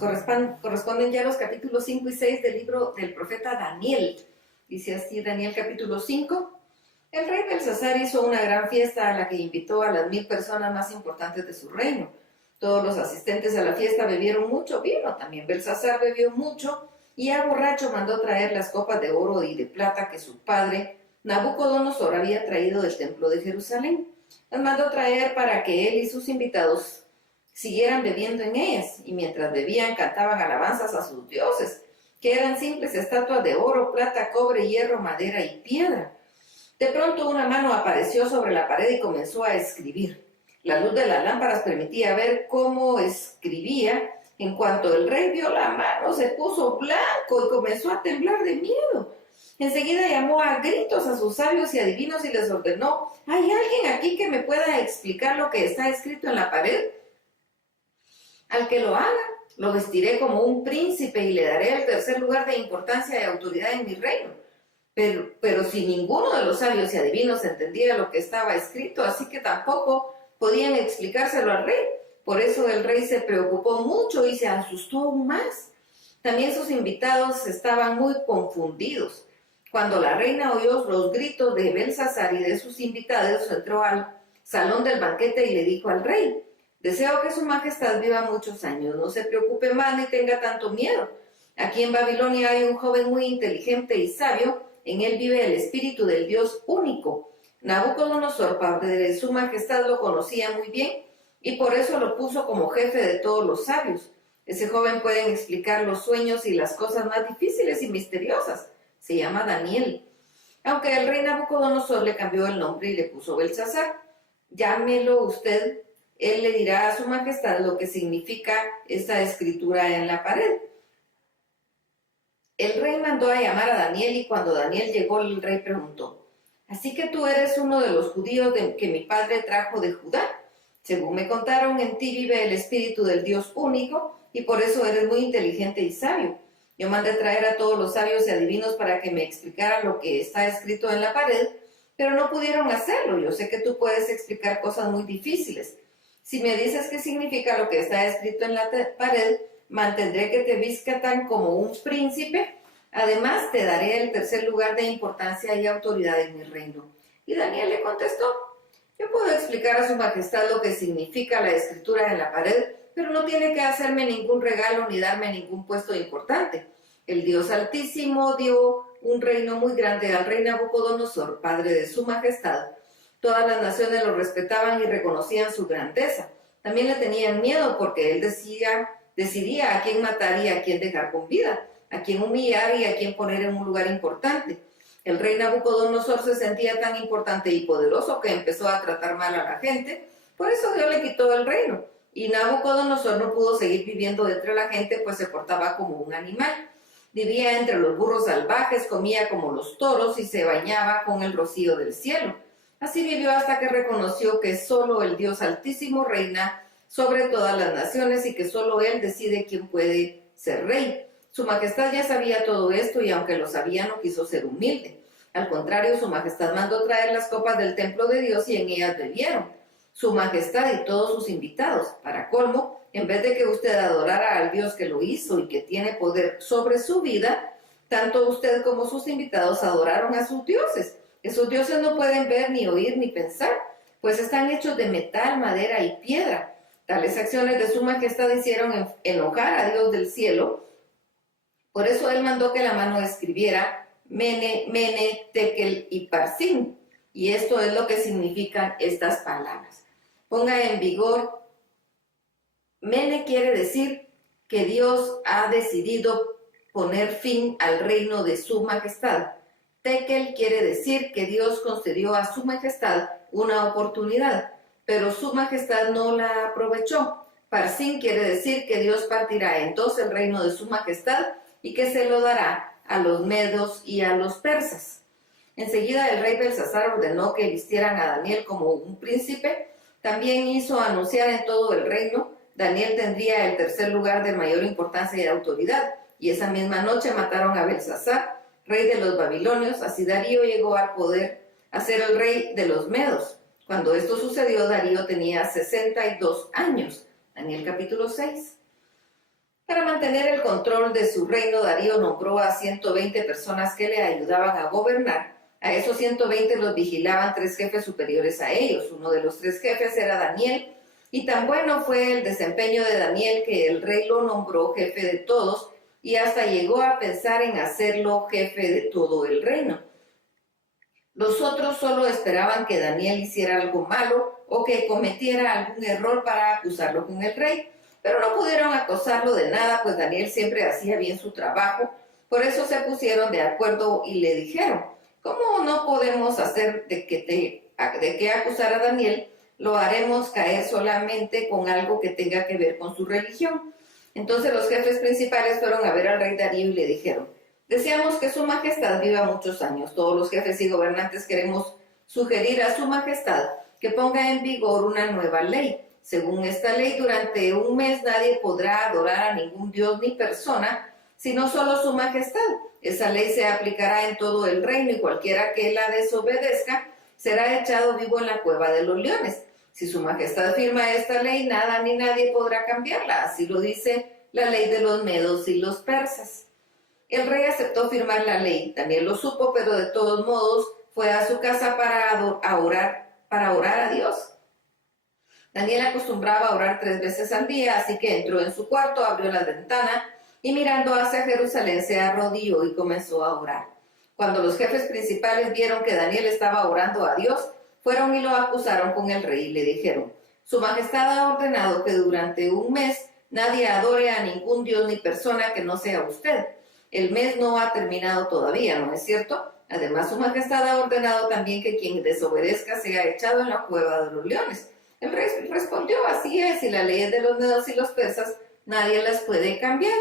corresponden ya los capítulos 5 y 6 del libro del profeta Daniel. Dice así Daniel capítulo 5. El rey Belsasar hizo una gran fiesta a la que invitó a las 1000 personas más importantes de su reino. Todos los asistentes a la fiesta bebieron mucho vino, también Belsasar bebió mucho, y ya borracho mandó traer las copas de oro y de plata que su padre Nabucodonosor había traído del templo de Jerusalén. Las mandó traer para que él y sus invitados siguieran bebiendo en ellas, y mientras bebían cantaban alabanzas a sus dioses, que eran simples estatuas de oro, plata, cobre, hierro, madera y piedra. De pronto una mano apareció sobre la pared y comenzó a escribir. La luz de las lámparas permitía ver cómo escribía. En cuanto el rey vio la mano, se puso blanco y comenzó a temblar de miedo. Enseguida llamó a gritos a sus sabios y adivinos y les ordenó: ¿hay alguien aquí que me pueda explicar lo que está escrito en la pared? Al que lo haga, lo vestiré como un príncipe y le daré el tercer lugar de importancia y autoridad en mi reino. Pero si ninguno de los sabios y adivinos entendía lo que estaba escrito, así que tampoco podían explicárselo al rey. Por eso el rey se preocupó mucho y se asustó aún más. También sus invitados estaban muy confundidos. Cuando la reina oyó los gritos de Belsasar y de sus invitados, entró al salón del banquete y le dijo al rey: deseo que su majestad viva muchos años, no se preocupe más ni tenga tanto miedo. Aquí en Babilonia hay un joven muy inteligente y sabio, en él vive el espíritu del Dios único. Nabucodonosor, padre de su majestad, lo conocía muy bien y por eso lo puso como jefe de todos los sabios. Ese joven puede explicar los sueños y las cosas más difíciles y misteriosas. Se llama Daniel. Aunque el rey Nabucodonosor le cambió el nombre y le puso Belsasar. Llámelo usted, él le dirá a su majestad lo que significa esta escritura en la pared. El rey mandó a llamar a Daniel y cuando Daniel llegó, el rey preguntó: ¿así que tú eres uno de los judíos que mi padre trajo de Judá? Según me contaron, en ti vive el espíritu del Dios único y por eso eres muy inteligente y sabio. Yo mandé traer a todos los sabios y adivinos para que me explicaran lo que está escrito en la pared, pero no pudieron hacerlo. Yo sé que tú puedes explicar cosas muy difíciles. Si me dices qué significa lo que está escrito en la pared, mantendré que te vistan como un príncipe. Además, te daré el tercer lugar de importancia y autoridad en mi reino. Y Daniel le contestó: yo puedo explicar a su majestad lo que significa la escritura en la pared, pero no tiene que hacerme ningún regalo ni darme ningún puesto importante. El Dios Altísimo dio un reino muy grande al rey Nabucodonosor, padre de su majestad. Todas las naciones lo respetaban y reconocían su grandeza. También le tenían miedo porque él decidía a quién matar y a quién dejar con vida, a quién humillar y a quién poner en un lugar importante. El rey Nabucodonosor se sentía tan importante y poderoso que empezó a tratar mal a la gente. Por eso Dios le quitó el reino. Y Nabucodonosor no pudo seguir viviendo entre la gente, pues se portaba como un animal. Vivía entre los burros salvajes, comía como los toros y se bañaba con el rocío del cielo. Así vivió hasta que reconoció que solo el Dios Altísimo reina sobre todas las naciones y que solo Él decide quién puede ser rey. Su majestad ya sabía todo esto y aunque lo sabía no quiso ser humilde. Al contrario, su majestad mandó traer las copas del templo de Dios y en ellas bebieron. Su majestad y todos sus invitados. Para colmo, en vez de que usted adorara al Dios que lo hizo y que tiene poder sobre su vida, tanto usted como sus invitados adoraron a sus dioses. Esos dioses no pueden ver, ni oír, ni pensar, pues están hechos de metal, madera y piedra. Tales acciones de su majestad hicieron enojar a Dios del cielo. Por eso él mandó que la mano escribiera Mene, Mene, Tekel y Parsin. Y esto es lo que significan estas palabras. Ponga en vigor. Mene quiere decir que Dios ha decidido poner fin al reino de su majestad. Tekel quiere decir que Dios concedió a su majestad una oportunidad, pero su majestad no la aprovechó. Parsin quiere decir que Dios partirá en dos el reino de su majestad y que se lo dará a los medos y a los persas. Enseguida el rey Belsasar ordenó que vistieran a Daniel como un príncipe. También hizo anunciar en todo el reino: Daniel tendría el tercer lugar de mayor importancia y autoridad. Y esa misma noche mataron a Belsasar, rey de los babilonios. Así Darío llegó al poder a ser el rey de los medos. Cuando esto sucedió, Darío tenía 62 años. Daniel capítulo 6. Para mantener el control de su reino, Darío nombró a 120 personas que le ayudaban a gobernar. A esos 120 los vigilaban 3 jefes superiores a ellos. Uno de los 3 jefes era Daniel, y tan bueno fue el desempeño de Daniel que el rey lo nombró jefe de todos y hasta llegó a pensar en hacerlo jefe de todo el reino. Los otros solo esperaban que Daniel hiciera algo malo o que cometiera algún error para acusarlo con el rey, pero no pudieron acusarlo de nada, pues Daniel siempre hacía bien su trabajo. Por eso se pusieron de acuerdo y le dijeron: ¿cómo no podemos hacer de que acusar a Daniel? Lo haremos caer solamente con algo que tenga que ver con su religión. Entonces los jefes principales fueron a ver al rey Darío y le dijeron: deseamos que su majestad viva muchos años. Todos los jefes y gobernantes queremos sugerir a su majestad que ponga en vigor una nueva ley. Según esta ley, durante un mes nadie podrá adorar a ningún dios ni persona, sino solo su majestad. Esa ley se aplicará en todo el reino y cualquiera que la desobedezca será echado vivo en la cueva de los leones. Si su majestad firma esta ley, nada ni nadie podrá cambiarla. Así lo dice la ley de los medos y los persas. El rey aceptó firmar la ley. Daniel lo supo, pero de todos modos fue a su casa para orar a Dios. Daniel acostumbraba a orar 3 veces al día, así que entró en su cuarto, abrió la ventana y mirando hacia Jerusalén se arrodilló y comenzó a orar. Cuando los jefes principales vieron que Daniel estaba orando a Dios, fueron y lo acusaron con el rey y le dijeron: su majestad ha ordenado que durante un mes nadie adore a ningún dios ni persona que no sea usted. El mes no ha terminado todavía, ¿no es cierto? Además, su majestad ha ordenado también que quien desobedezca sea echado en la cueva de los leones. El rey respondió: así es, y la ley de los medos y los persas nadie las puede cambiar.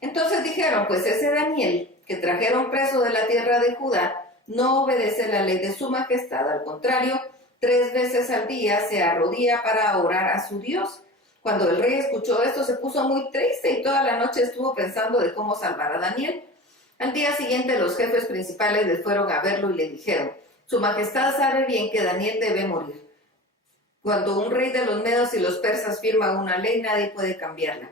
Entonces dijeron: pues ese Daniel que trajeron preso de la tierra de Judá no obedece la ley de su majestad, al contrario, 3 veces al día se arrodilla para orar a su Dios. Cuando el rey escuchó esto se puso muy triste y toda la noche estuvo pensando de cómo salvar a Daniel. Al día siguiente los jefes principales le fueron a verlo y le dijeron: su majestad sabe bien que Daniel debe morir. Cuando un rey de los medos y los persas firma una ley, nadie puede cambiarla.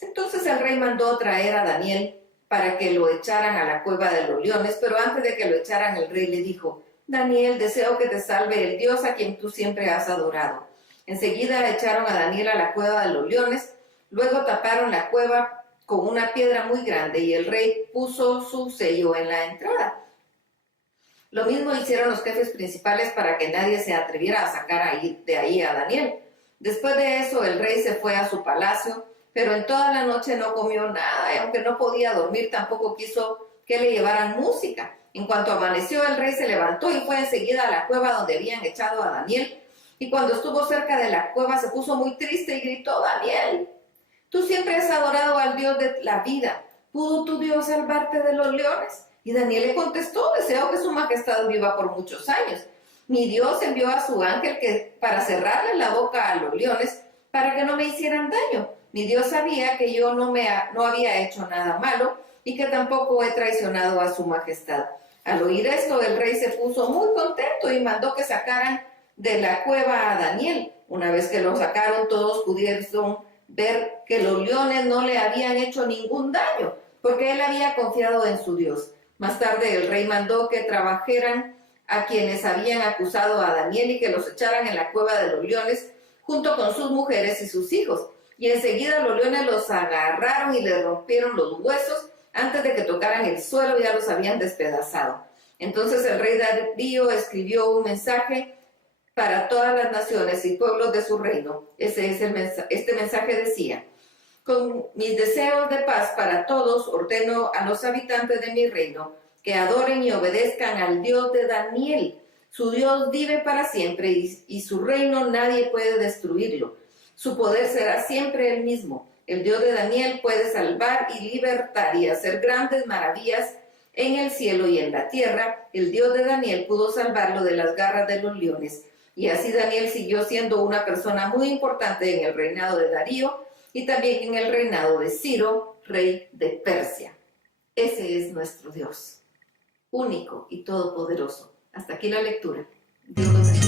Entonces el rey mandó traer a Daniel para que lo echaran a la cueva de los leones, pero antes de que lo echaran el rey le dijo: Daniel, deseo que te salve el Dios a quien tú siempre has adorado. Enseguida echaron a Daniel a la cueva de los leones, luego taparon la cueva con una piedra muy grande y el rey puso su sello en la entrada. Lo mismo hicieron los jefes principales para que nadie se atreviera a sacar de ahí a Daniel. Después de eso el rey se fue a su palacio, pero en toda la noche no comió nada y aunque no podía dormir tampoco quiso que le llevaran música. En cuanto amaneció el rey se levantó y fue enseguida a la cueva donde habían echado a Daniel, y cuando estuvo cerca de la cueva se puso muy triste y gritó: Daniel, tú siempre has adorado al Dios de la vida. ¿Pudo tu Dios salvarte de los leones? Y Daniel le contestó: deseo que su majestad viva por muchos años. Mi Dios envió a su ángel para cerrarle la boca a los leones para que no me hicieran daño. Mi Dios sabía que yo no había hecho nada malo y que tampoco he traicionado a su majestad. Al oír esto, el rey se puso muy contento y mandó que sacaran de la cueva a Daniel. Una vez que lo sacaron, todos pudieron ver que los leones no le habían hecho ningún daño, porque él había confiado en su Dios. Más tarde el rey mandó que trabajaran a quienes habían acusado a Daniel y que los echaran en la cueva de los leones junto con sus mujeres y sus hijos. Y enseguida los leones los agarraron y les rompieron los huesos. Antes de que tocaran el suelo ya los habían despedazado. Entonces el rey Darío escribió un mensaje para todas las naciones y pueblos de su reino. Este mensaje decía: con mis deseos de paz para todos, ordeno a los habitantes de mi reino que adoren y obedezcan al Dios de Daniel. Su Dios vive para siempre y su reino nadie puede destruirlo. Su poder será siempre el mismo. El Dios de Daniel puede salvar y libertar y hacer grandes maravillas en el cielo y en la tierra. El Dios de Daniel pudo salvarlo de las garras de los leones. Y así Daniel siguió siendo una persona muy importante en el reinado de Darío y también en el reinado de Ciro, rey de Persia. Ese es nuestro Dios, único y todopoderoso. Hasta aquí la lectura. Dios los bendiga.